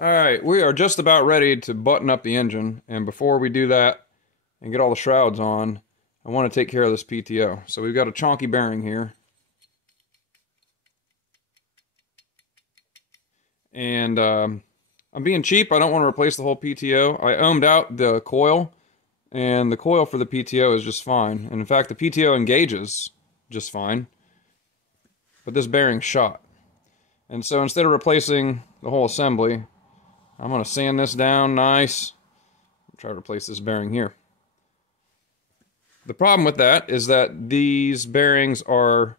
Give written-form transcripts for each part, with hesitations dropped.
Alright, we are just about ready to button up the engine, and before we do that and get all the shrouds on, I want to take care of this PTO. So we've got a chonky bearing here. And I'm being cheap, I don't want to replace the whole PTO. I ohmed out the coil, and the coil for the PTO is just fine. And in fact, the PTO engages just fine. But this bearing's shot. And so instead of replacing the whole assembly, I'm going to sand this down nice. Try to replace this bearing here. The problem with that is that these bearings are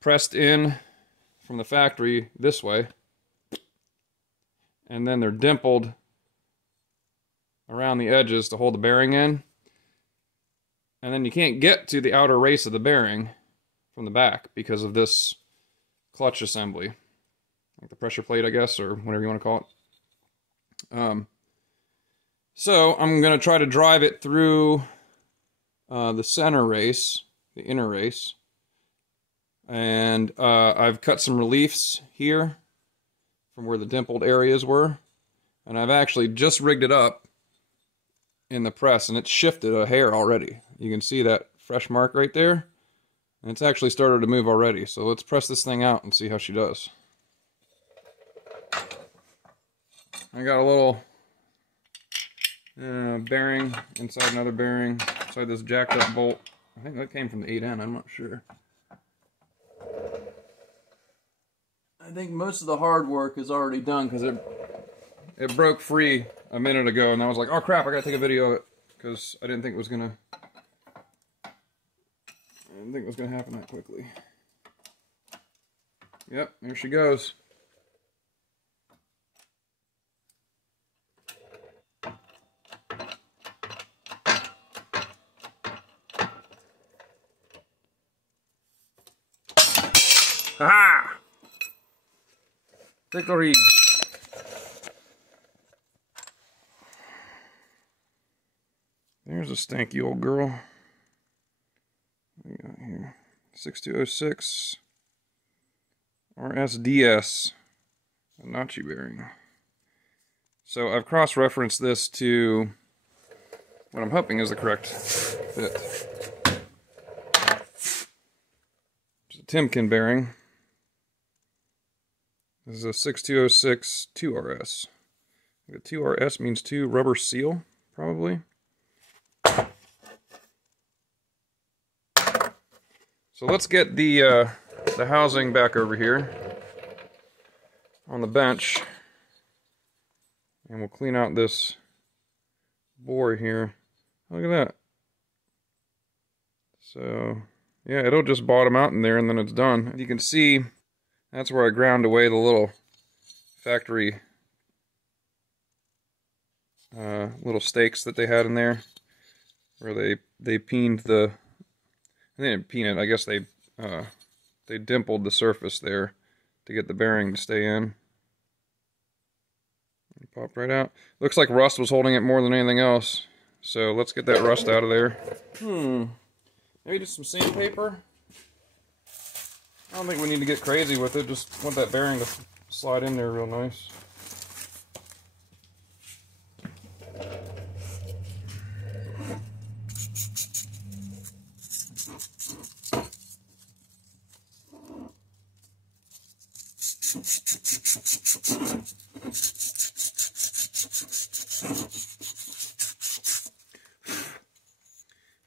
pressed in from the factory this way. And then they're dimpled around the edges to hold the bearing in. And then you can't get to the outer race of the bearing from the back because of this clutch assembly. Like the pressure plate, I guess, or whatever you want to call it. So I'm going to try to drive it through the center race, the inner race. And I've cut some reliefs here from where the dimpled areas were. And I've actually just rigged it up in the press, and it's shifted a hair already. You can see that fresh mark right there. And it's actually started to move already. So let's press this thing out and see how she does. I got a little bearing inside another bearing, inside this jacked up bolt. I think that came from the 8N, I'm not sure. I think most of the hard work is already done because it broke free a minute ago, and I was like, oh crap, I gotta take a video of it because I didn't think it was gonna happen that quickly. Yep, there she goes. Ha! Victory! There's a stanky old girl. What do we got here? 6206 RSDS, a notchy bearing. So I've cross-referenced this to what I'm hoping is the correct fit. It's a Timken bearing. This is a 6206 2RS. The 2RS means 2 rubber seal, probably. So let's get the housing back over here on the bench, and we'll clean out this bore here. Look at that. So yeah, it'll just bottom out in there and then it's done. You can see that's where I ground away the little factory little stakes that they had in there, where they peened the. They didn't peen it. I guess they dimpled the surface there to get the bearing to stay in. It popped right out. Looks like rust was holding it more than anything else. So let's get that rust out of there. Maybe just some sandpaper. I don't think we need to get crazy with it. Just want that bearing to slide in there real nice.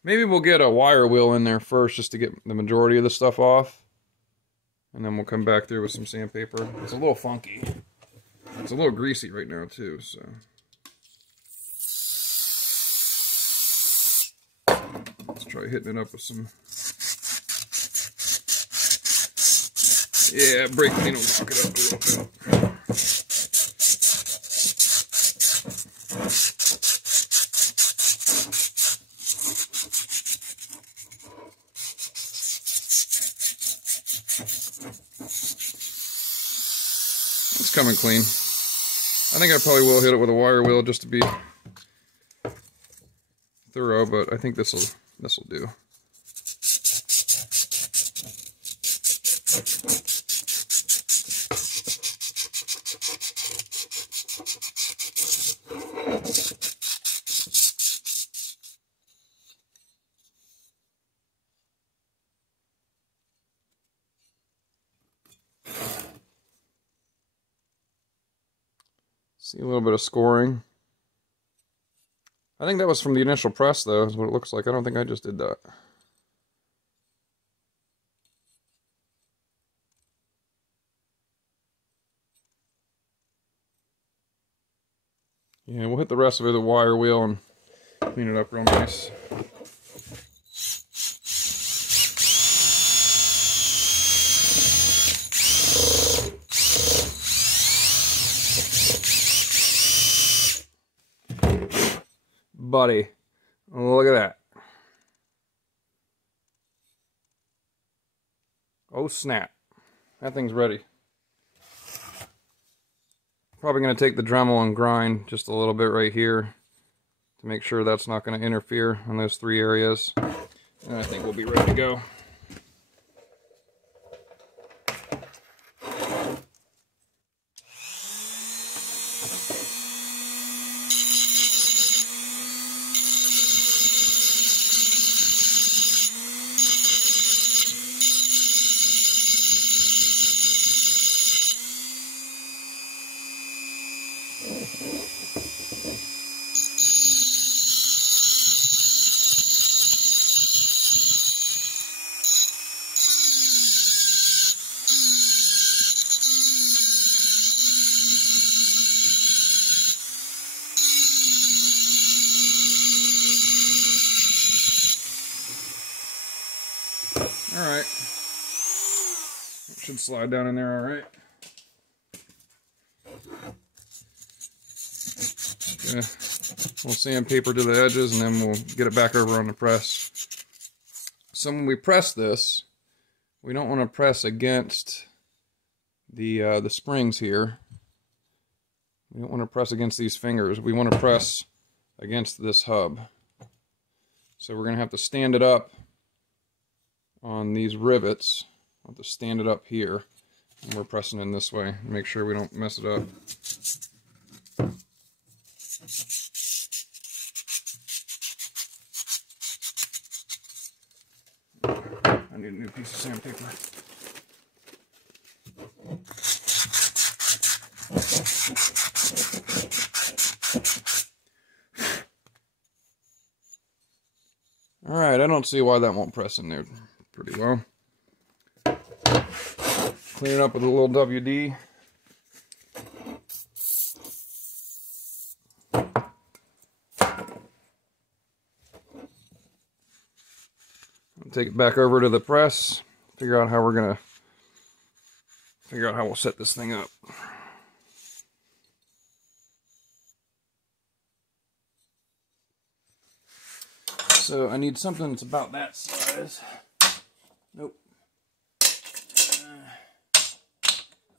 Maybe we'll get a wire wheel in there first just to get the majority of the stuff off. And then we'll come back through with some sandpaper. It's a little funky. It's a little greasy right now too, so. Let's try hitting it up with some. Yeah, brake clean will knock it up a little bit. It's coming clean. I think I probably will hit it with a wire wheel just to be thorough, but I think this'll do. See a little bit of scoring. I think that was from the initial press, though, is what it looks like. I don't think I just did that. Yeah, we'll hit the rest of it with a wire wheel and clean it up real nice. Buddy, look at that. Oh snap. That thing's ready. Probably going to take the Dremel and grind just a little bit right here to make sure that's not going to interfere on those 3 areas. And I think we'll be ready to go. Alright. It should slide down in there alright. Okay. We'll sandpaper to the edges and then we'll get it back over on the press. So when we press this, we don't want to press against the springs here. We don't want to press against these fingers. We want to press against this hub. So we're going to have to stand it up on these rivets. I'll have to stand it up here, and we're pressing in this way. Make sure we don't mess it up. I need a new piece of sandpaper. Alright, I don't see why that won't press in there pretty well. Clean it up with a little WD. Take it back over to the press, figure out how we'll set this thing up. So I need something that's about that size. Nope.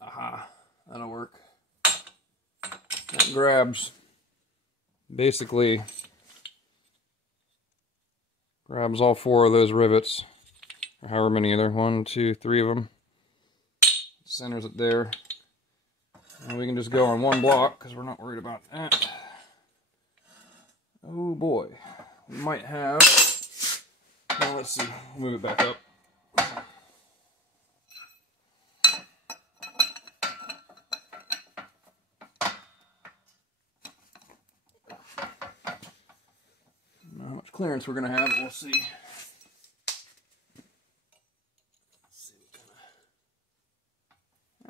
Aha, that'll work. That grabs all 4 of those rivets, or however many are there, 1, 2, 3 of them. Centers it there. And we can just go on 1 block because we're not worried about that. Oh boy. We might have, well, let's see, move it back up. How much clearance we're going to have, we'll see.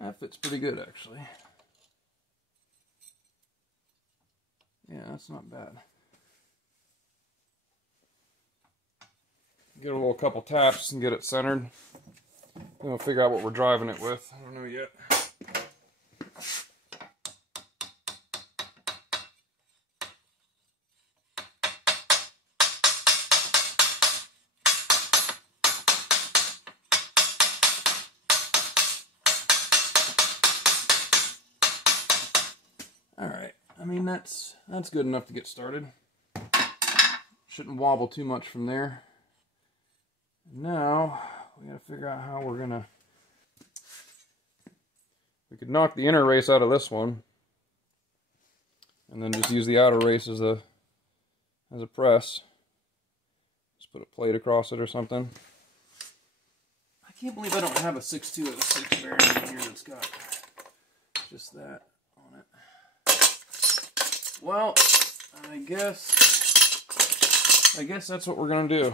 That fits pretty good, actually. Yeah, that's not bad. Get a little couple taps and get it centered. Then we'll figure out what we're driving it with. I don't know yet. Alright, I mean that's good enough to get started. Shouldn't wobble too much from there. Now, we gotta figure out how we're gonna... We could knock the inner race out of this one, and then just use the outer race as a press. Just put a plate across it or something. I can't believe I don't have a 6.2 of a 6 bearing in here that's got just that on it. Well, I guess that's what we're gonna do.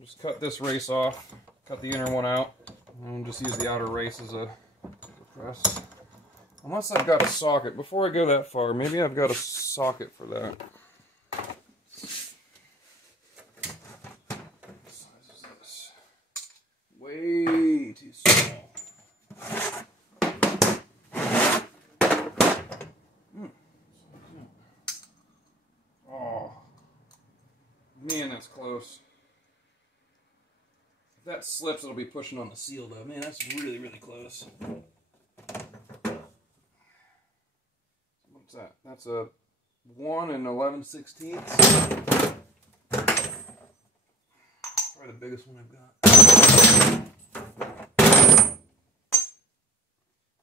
Just cut this race off, cut the inner one out, and just use the outer race as a press. Unless I've got a socket. Before I go that far, maybe I've got a socket for that. What size is this? Way too small. Oh, man, that's close. If that slips, it'll be pushing on the seal, though. Man, that's really, really close. What's that? That's a 1 11/16. Probably the biggest one I've got.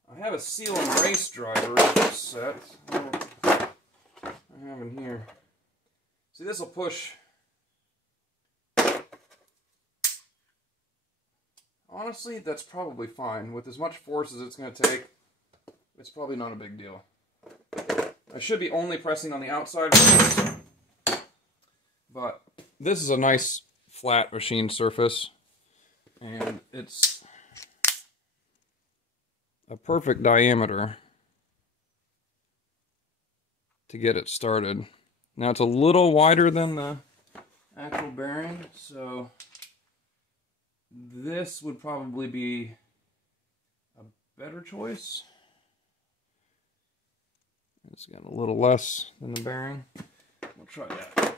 I have a seal and race driver set. I have in here. See, this will push. Honestly, that's probably fine. With as much force as it's going to take, it's probably not a big deal. I should be only pressing on the outside of this, but this is a nice flat machine surface, and it's a perfect diameter to get it started. Now it's a little wider than the actual bearing, so this would probably be a better choice. It's got a little less than the bearing. We'll try that.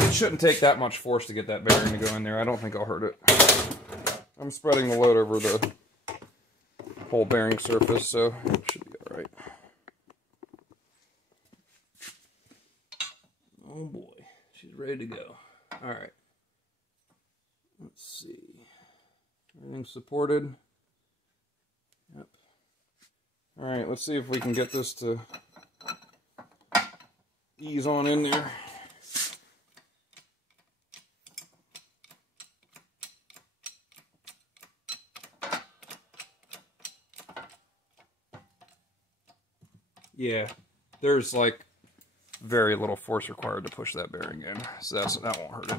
It shouldn't take that much force to get that bearing to go in there. I don't think I'll hurt it. I'm spreading the load over the whole bearing surface, so it should be alright. Oh boy, she's ready to go. Alright. Let's see. Everything's supported. Yep. Alright, let's see if we can get this to ease on in there. Yeah, there's like very little force required to push that bearing in, so that won't hurt it.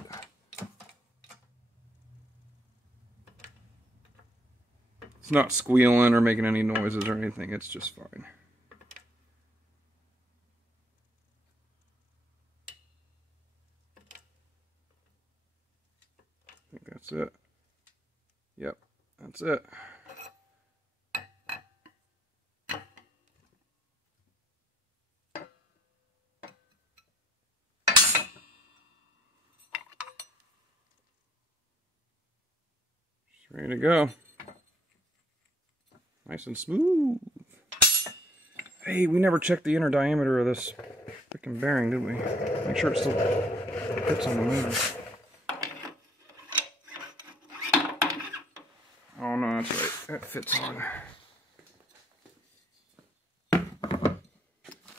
It's not squealing or making any noises or anything, it's just fine. I think that's it. Yep, that's it. Ready to go. Nice and smooth. Hey, we never checked the inner diameter of this freaking bearing, did we? Make sure it still fits on the motor. Oh no, that's right. That fits on.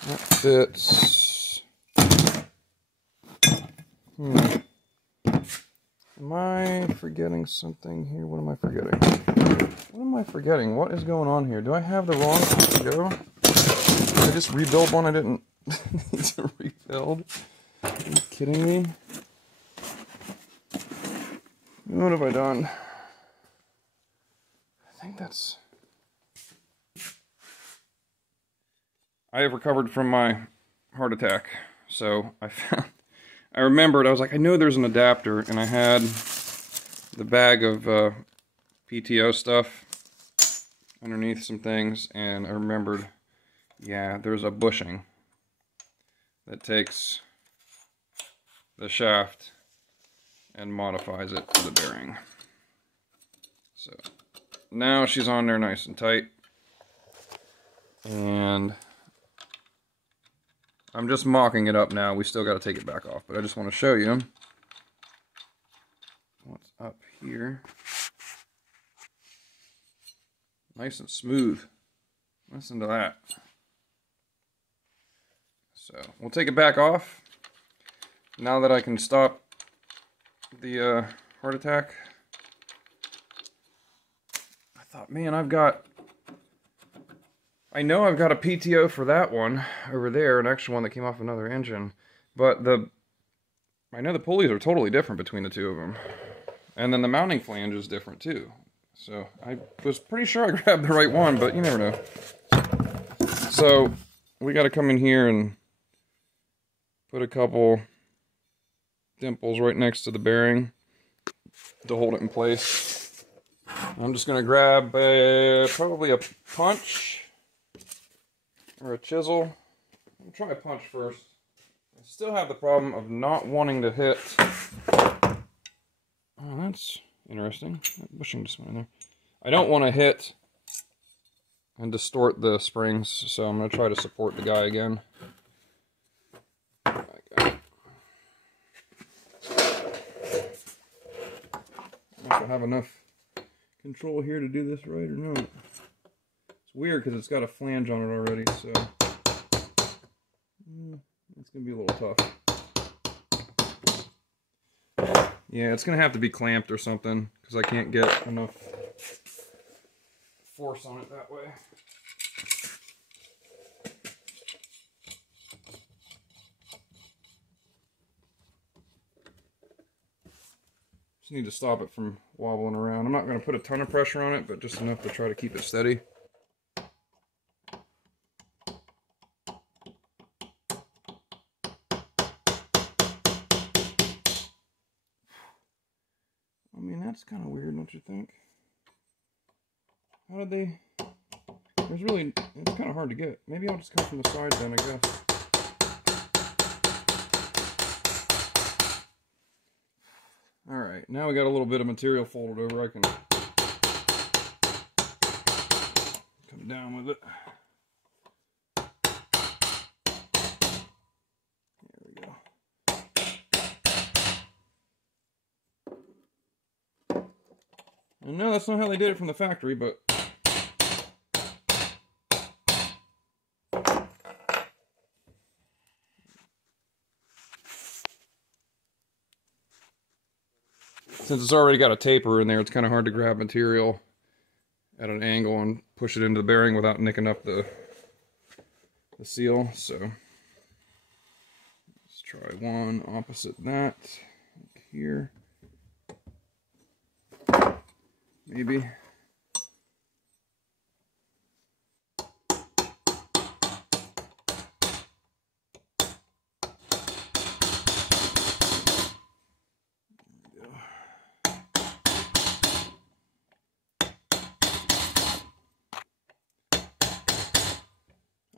That fits. Am I forgetting something here? What am I forgetting? What am I forgetting? What is going on here? Do I have the wrong PTO? Did I just rebuild one I didn't need to rebuild? Are you kidding me? What have I done? I think that's... I have recovered from my heart attack, so I remembered, I was like, I know there's an adapter, and I had the bag of PTO stuff underneath some things, and I remembered, yeah, there's a bushing that takes the shaft and modifies it to the bearing. So now she's on there nice and tight, and I'm just mocking it up now. We still got to take it back off, but I just want to show you what's up here. Nice and smooth. Listen to that. So we'll take it back off now that I can stop the heart attack. I thought, man, I know I've got a PTO for that one over there, an extra one that came off another engine, but I know the pulleys are totally different between the two of them. And then the mounting flange is different too. So I was pretty sure I grabbed the right one, but you never know. So we got to come in here and put a couple dimples right next to the bearing to hold it in place. I'm just going to grab probably a punch or a chisel. I'll try a punch first. I still have the problem of not wanting to hit. Oh, that's interesting. That bushing just went in there. I don't want to hit and distort the springs, so I'm going to try to support the guy again. I got it. I don't have enough control here to do this right or not. It's weird because it's got a flange on it already, so it's going to be a little tough. Yeah, it's going to have to be clamped or something because I can't get enough force on it that way. Just need to stop it from wobbling around. I'm not going to put a ton of pressure on it, but just enough to try to keep it steady. I mean, that's kind of weird, don't you think? How did they... There's really... It's kind of hard to get. Maybe I'll just come from the side then, I guess. Alright, now we got a little bit of material folded over. I can come down with it. There we go. And no, that's not how they did it from the factory, but since it's already got a taper in there, it's kind of hard to grab material at an angle and push it into the bearing without nicking up the seal. So let's try one opposite that here. Maybe.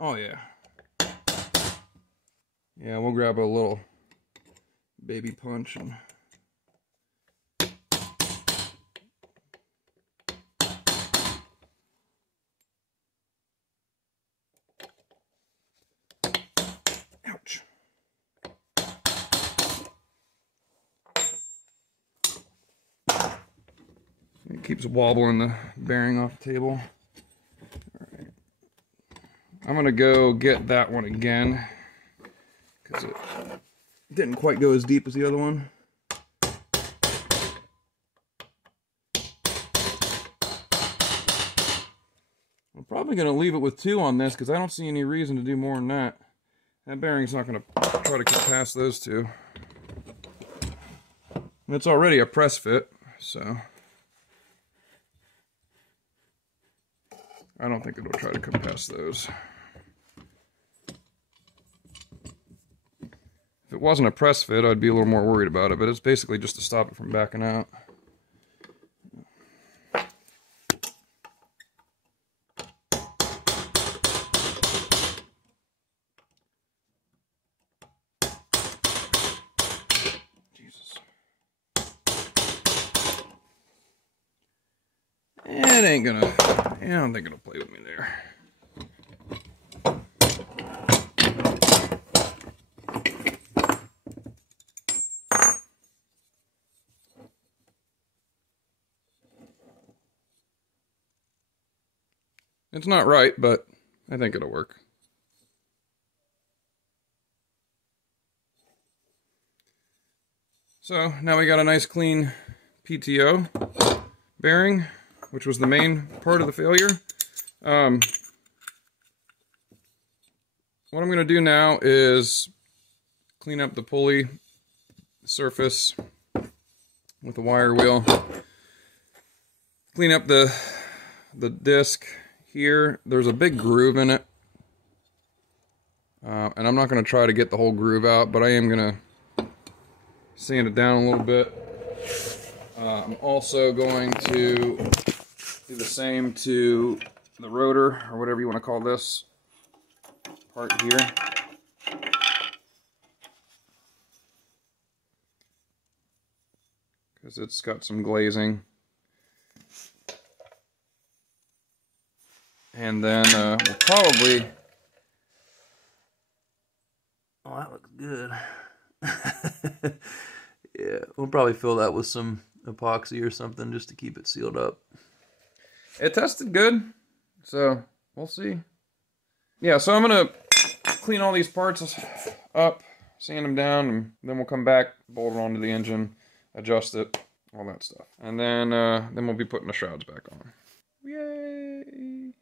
Oh yeah. Yeah, we'll grab a little baby punch and ouch. It keeps wobbling the bearing off the table. I'm going to go get that one again because it didn't quite go as deep as the other one. I'm probably going to leave it with 2 on this because I don't see any reason to do more than that. That bearing's not going to try to get past those 2. And it's already a press fit, so I don't think it'll try to come past those. If it wasn't a press fit, I'd be a little more worried about it, but it's basically just to stop it from backing out. Jesus. It ain't gonna, I don't think it'll play with me there. It's not right, but I think it'll work. So now we got a nice clean PTO bearing. which was the main part of the failure. What I'm going to do now is clean up the pulley surface with a wire wheel. Clean up the disc here. There's a big groove in it. And I'm not going to try to get the whole groove out, but I am going to sand it down a little bit. I'm also going to do the same to the rotor, or whatever you want to call this part here. Because it's got some glazing. And then we'll probably... Oh, that looks good. Yeah, we'll probably fill that with some epoxy or something just to keep it sealed up. It tested good, so we'll see. Yeah, so I'm going to clean all these parts up, sand them down, and then we'll come back, bolt it onto the engine, adjust it, all that stuff. And then we'll be putting the shrouds back on. Yay!